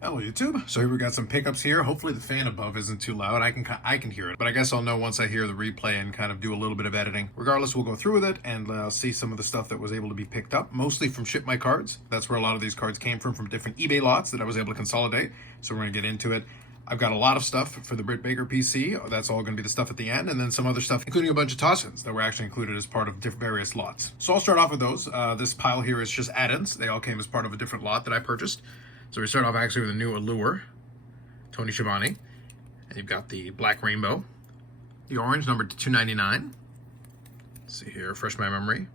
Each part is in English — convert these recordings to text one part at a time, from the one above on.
Hello YouTube. So here we got some pickups here. Hopefully the fan above isn't too loud. I can hear it, but I guess I'll know once I hear the replay and kind of do a little bit of editing. Regardless, we'll go through with it and see some of the stuff that was able to be picked up, mostly from ShipMyCards. That's where a lot of these cards came from different eBay lots that I was able to consolidate. So we're gonna get into it. I've got a lot of stuff for the Baker PC. That's all going to be the stuff at the end, and then some other stuff, including a bunch of toss-ins that were actually included as part of various lots. So I'll start off with those. This pile here is just add-ins. They all came as part of a different lot that I purchased. So we start off actually with a new Allure, Tony Schiavone. And you've got the Black Rainbow, the orange, numbered to 299. Let's see here, refresh my memory.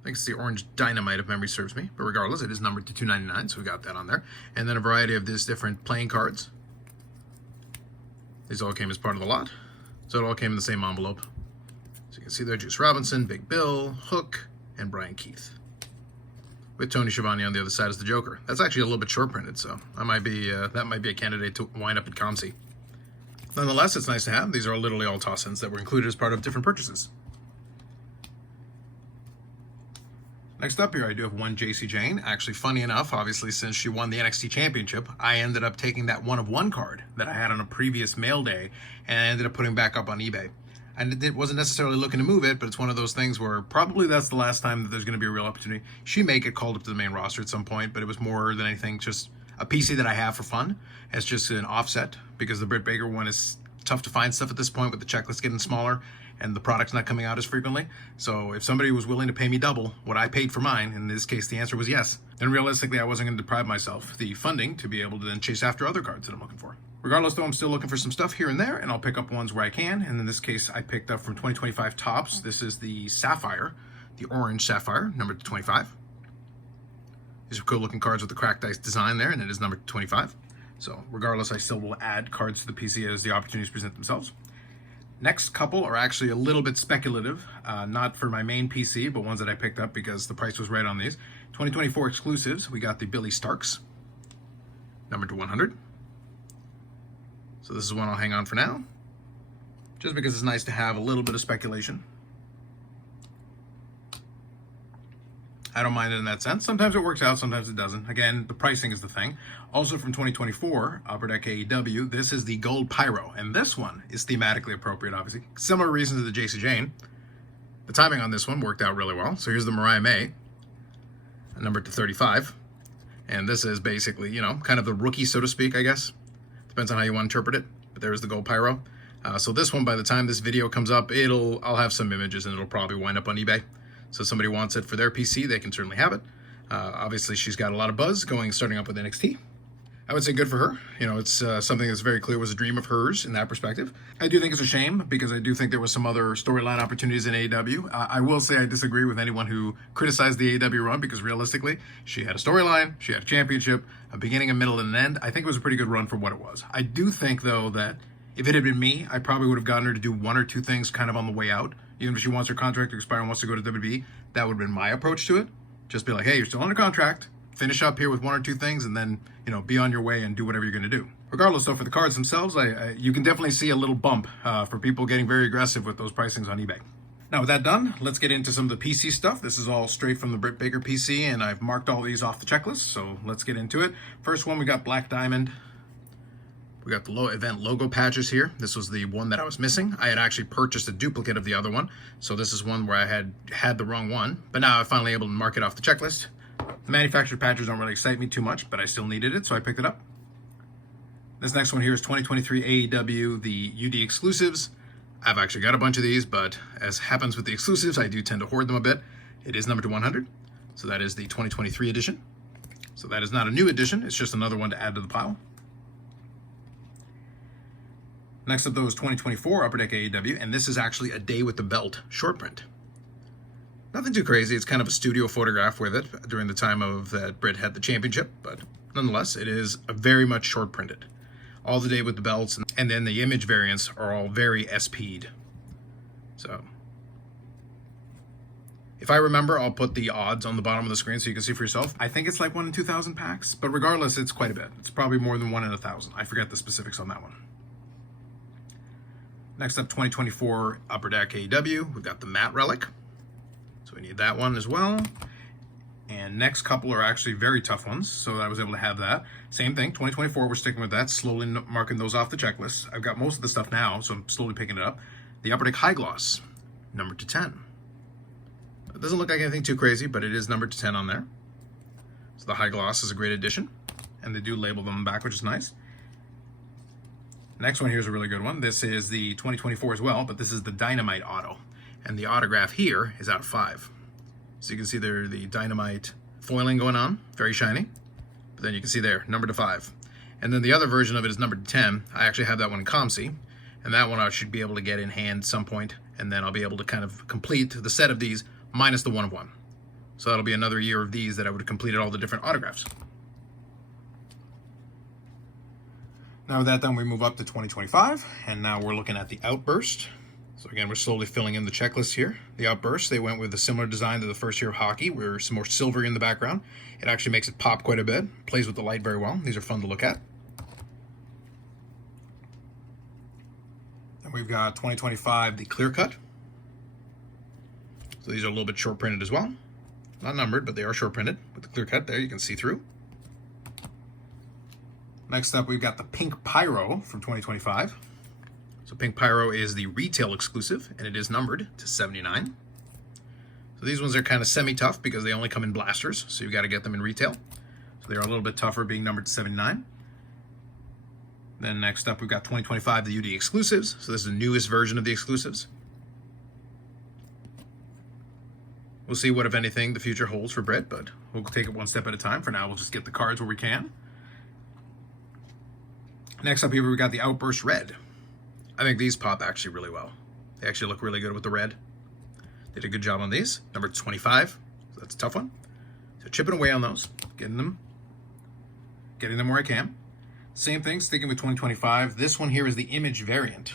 I think it's the Orange Dynamite if memory serves me, but regardless, it is numbered to 299, so we got that on there. And then a variety of these different playing cards. These all came as part of the lot, so it all came in the same envelope. So you can see there, Juice Robinson, Big Bill, Hook, and Brian Keith, with Tony Schiavone on the other side as the Joker. That's actually a little bit short printed, so that might be a candidate to wind up at COMC. Nonetheless, it's nice to have. These are literally all toss-ins that were included as part of different purchases. Next up here, I do have one JC Jayne. Actually, funny enough, obviously, since she won the NXT Championship, I ended up taking that 1-of-1 card that I had on a previous mail day, and I ended up putting back up on eBay. I wasn't necessarily looking to move it, but it's one of those things where probably that's the last time that there's going to be a real opportunity. She may get called up to the main roster at some point, but it was more than anything just a PC that I have for fun. It's just an offset, because the Britt Baker one is tough to find stuff at this point with the checklist getting smaller and the product's not coming out as frequently. So if somebody was willing to pay me double what I paid for mine, in this case the answer was yes, then realistically I wasn't going to deprive myself the funding to be able to then chase after other cards that I'm looking for. Regardless though, I'm still looking for some stuff here and there, and I'll pick up ones where I can, and in this case I picked up from 2025 Topps. This is the Sapphire, the orange Sapphire, numbered to 25. These are cool looking cards with the cracked ice design there, and it is numbered to 25. So regardless, I still will add cards to the PC as the opportunities present themselves. Next couple are actually a little bit speculative, not for my main PC, but ones that I picked up because the price was right on these. 2024 exclusives, we got the Billy Starks, numbered to 100. So this is one I'll hang on for now, just because it's nice to have a little bit of speculation. I don't mind it in that sense. Sometimes it works out, sometimes it doesn't. Again, the pricing is the thing. Also from 2024, Upper Deck AEW, this is the Gold Pyro, and this one is thematically appropriate, obviously. Similar reasons to the JC Jayne. The timing on this one worked out really well. So here's the Mariah May, numbered to 35. And this is basically, you know, kind of the rookie, so to speak, I guess. Depends on how you want to interpret it, but there's the Gold Pyro. So this one, by the time this video comes up, I'll have some images and it'll probably wind up on eBay. So if somebody wants it for their PC, they can certainly have it. Obviously, she's got a lot of buzz starting up with NXT. I would say good for her. You know, it's something that's very clear was a dream of hers in that perspective. I do think it's a shame because I do think there was some other storyline opportunities in AEW. I will say I disagree with anyone who criticized the AEW run because realistically, she had a storyline, she had a championship, a beginning, a middle, and an end. I think it was a pretty good run for what it was. I do think, though, that if it had been me, I probably would have gotten her to do one or two things kind of on the way out. Even if she wants her contract to expire and wants to go to WWE, that would have been my approach to it. Just be like, hey, you're still under contract. Finish up here with one or two things and then, you know, be on your way and do whatever you're going to do. Regardless, though, for the cards themselves, you can definitely see a little bump for people getting very aggressive with those pricings on eBay. Now, with that done, let's get into some of the PC stuff. This is all straight from the Britt Baker PC, and I've marked all these off the checklist, so let's get into it. First one, we got Black Diamond. We got the event logo patches here. This was the one that I was missing. I had actually purchased a duplicate of the other one, so this is one where I had the wrong one, but now I'm finally able to mark it off the checklist. The manufactured patches don't really excite me too much, but I still needed it, so I picked it up. This next one here is 2023 AEW, the UD exclusives. I've actually got a bunch of these, but as happens with the exclusives, I do tend to hoard them a bit. It is numbered to 100, so that is the 2023 edition. So that is not a new edition, it's just another one to add to the pile. Next up, though, is 2024 Upper Deck AEW, and this is actually a Day with the Belt short print. Nothing too crazy. It's kind of a studio photograph with it during the time of that Britt had the championship, but nonetheless, it is a very much short printed. All the Day with the Belts, and then the image variants are all very SP'd. So, if I remember, I'll put the odds on the bottom of the screen so you can see for yourself. I think it's like 1 in 2,000 packs, but regardless, it's quite a bit. It's probably more than 1 in 1,000. I forget the specifics on that one. Next up, 2024 Upper Deck AEW. We've got the Matte Relic. So we need that one as well. And next couple are actually very tough ones, so I was able to have that. Same thing, 2024, we're sticking with that, slowly marking those off the checklist. I've got most of the stuff now, so I'm slowly picking it up. The Upper Deck High Gloss, numbered to 10. It doesn't look like anything too crazy, but it is numbered to 10 on there. So the High Gloss is a great addition, and they do label them back, which is nice. Next one here is a really good one. This is the 2024 as well, but this is the Dynamite Auto. And the autograph here is out of 5. So you can see there the Dynamite foiling going on, very shiny. But then you can see there, numbered to 5. And then the other version of it is numbered to 10. I actually have that one in ComC, and that one I should be able to get in hand at some point, and then I'll be able to kind of complete the set of these minus the 1 of 1. So that'll be another year of these that I would have completed all the different autographs. Now with that done, we move up to 2025, and now we're looking at the Outburst. So again, we're slowly filling in the checklist here. The Outburst, they went with a similar design to the first year of hockey, where some more silvery in the background. It actually makes it pop quite a bit, plays with the light very well. These are fun to look at. And we've got 2025, the Clear Cut. So these are a little bit short printed as well. Not numbered, but they are short printed. With the Clear Cut there, you can see through. Next up, we've got the Pink Pyro from 2025. So Pink Pyro is the retail exclusive, and it is numbered to 79. So these ones are kind of semi-tough because they only come in blasters, so you've got to get them in retail. So they are a little bit tougher being numbered to 79. Then next up, we've got 2025, the UD exclusives. So this is the newest version of the exclusives. We'll see what, if anything, the future holds for Brit, but we'll take it one step at a time. For now, we'll just get the cards where we can. Next up here, we've got the Outburst Red. I think these pop actually really well. They actually look really good with the red. They did a good job on these. Number 25, so that's a tough one. So chipping away on those, getting them where I can. Same thing, sticking with 2025. This one here is the image variant.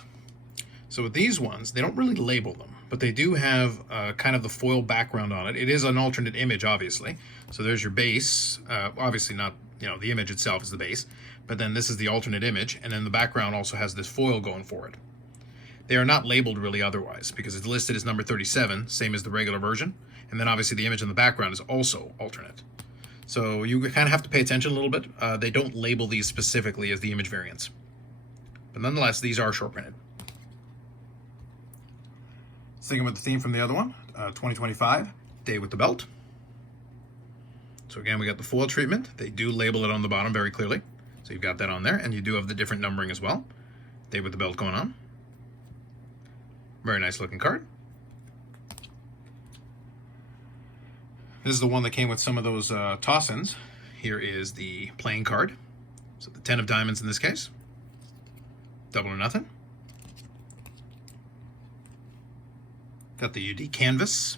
So with these ones, they don't really label them, but they do have kind of the foil background on it. It is an alternate image, obviously. So there's your base. Obviously not, the image itself is the base, but then this is the alternate image, and then the background also has this foil going for it. They are not labeled really otherwise because it's listed as number 37, same as the regular version, and then obviously the image in the background is also alternate. So you kind of have to pay attention a little bit. They don't label these specifically as the image variants, but nonetheless, these are short printed. Sticking with the theme from the other one, 2025, Day with the Belt. So again, we got the foil treatment. They do label it on the bottom very clearly. So you've got that on there, and you do have the different numbering as well. Day with the Belt going on. Very nice looking card. This is the one that came with some of those toss-ins. Here is the playing card. So the 10 of diamonds in this case. Double or nothing. Got the UD canvas.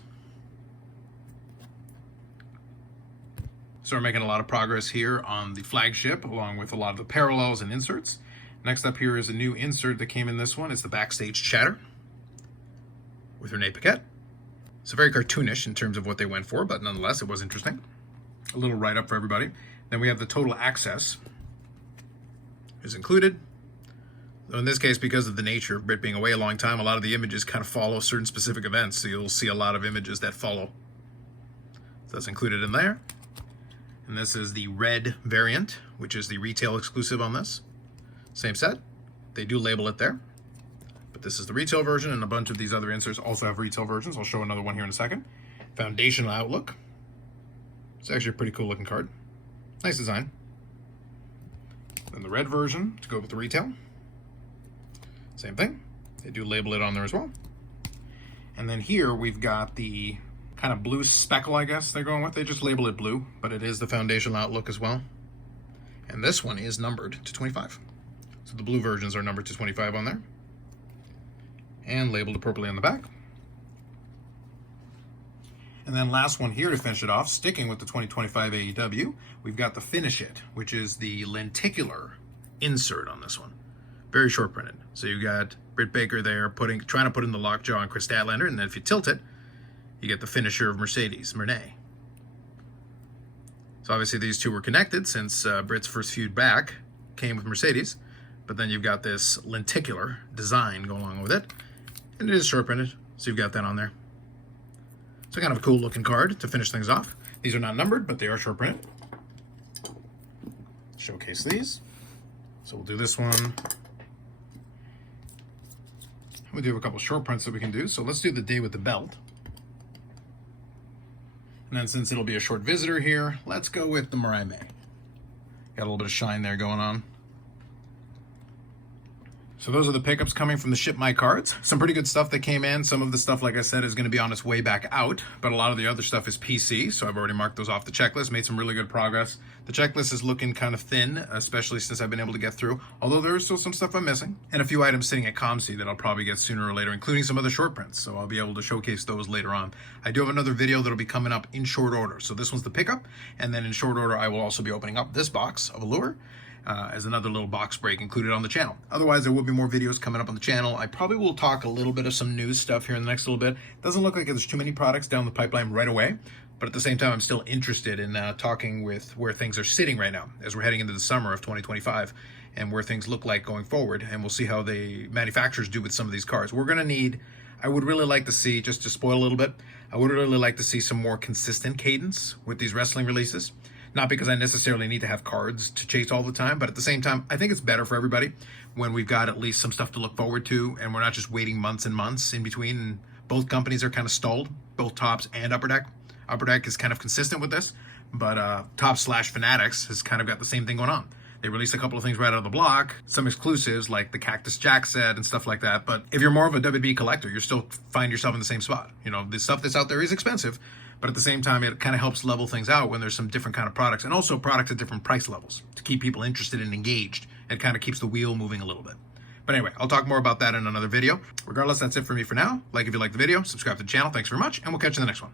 So we're making a lot of progress here on the flagship, along with a lot of the parallels and inserts. Next up here is a new insert that came in this one. It's the Backstage Chatter with Renee Paquette. It's very cartoonish in terms of what they went for, but nonetheless, it was interesting. A little write-up for everybody. Then we have the Total Access is included. So in this case, because of the nature of Brit being away a long time, a lot of the images kind of follow certain specific events, so you'll see a lot of images that follow. So that's included in there. And this is the red variant, which is the retail exclusive on this. Same set. They do label it there. But this is the retail version, and a bunch of these other inserts also have retail versions. I'll show another one here in a second. Foundational Outlook. It's actually a pretty cool looking card. Nice design. Then the red version to go with the retail. Same thing. They do label it on there as well. And then here we've got the kind of blue speckle, I guess they're going with. They just label it blue, but it is the Foundational Outlook as well. And this one is numbered to 25. So the blue versions are numbered to 25 on there. And labeled appropriately on the back. And then last one here to finish it off, sticking with the 2025 AEW, we've got the Finish It, which is the lenticular insert on this one. Very short printed. So you got Britt Baker there trying to put in the lockjaw on Chris Statlander, and then if you tilt it, you get the finisher of Mercedes, Mernay. So obviously these two were connected since Britt's first feud back came with Mercedes, but then you've got this lenticular design going along with it, and it is short printed, so you've got that on there. So kind of a cool looking card to finish things off. These are not numbered, but they are short printed. Showcase these. So we'll do this one. We do have a couple short prints that we can do. So let's do the day with the belt. And then since it'll be a short visitor here, let's go with the Mariah May. Got a little bit of shine there going on. So those are the pickups coming from the ShipMyCards. Some pretty good stuff that came in. Some of the stuff, like I said, is going to be on its way back out, but a lot of the other stuff is PC, so I've already marked those off the checklist, made some really good progress. The checklist is looking kind of thin, especially since I've been able to get through, although there is still some stuff I'm missing, and a few items sitting at ComC that I'll probably get sooner or later, including some other short prints, so I'll be able to showcase those later on. I do have another video that'll be coming up in short order, so this one's the pickup, and then in short order I will also be opening up this box of Allure, as another little box break included on the channel. Otherwise, there will be more videos coming up on the channel. I probably will talk a little bit of some news stuff here in the next little bit. Doesn't look like there's too many products down the pipeline right away, but at the same time, I'm still interested in talking with where things are sitting right now as we're heading into the summer of 2025 and where things look like going forward. And we'll see how the manufacturers do with some of these cars. We're gonna need, I would really like to see, just to spoil a little bit, I would really like to see some more consistent cadence with these wrestling releases. Not because I necessarily need to have cards to chase all the time, but at the same time, I think it's better for everybody when we've got at least some stuff to look forward to and we're not just waiting months and months in between. And both companies are kind of stalled, both Topps and Upper Deck. Upper Deck is kind of consistent with this, but Topps/Fanatics has kind of got the same thing going on. They released a couple of things right out of the block, some exclusives like the Cactus Jack set and stuff like that. But if you're more of a WWE collector, you're still find yourself in the same spot. You know, the stuff that's out there is expensive, but at the same time, it kind of helps level things out when there's some different kind of products and also products at different price levels to keep people interested and engaged. It kind of keeps the wheel moving a little bit. But anyway, I'll talk more about that in another video. Regardless, that's it for me for now. Like if you like the video, subscribe to the channel. Thanks very much, and we'll catch you in the next one.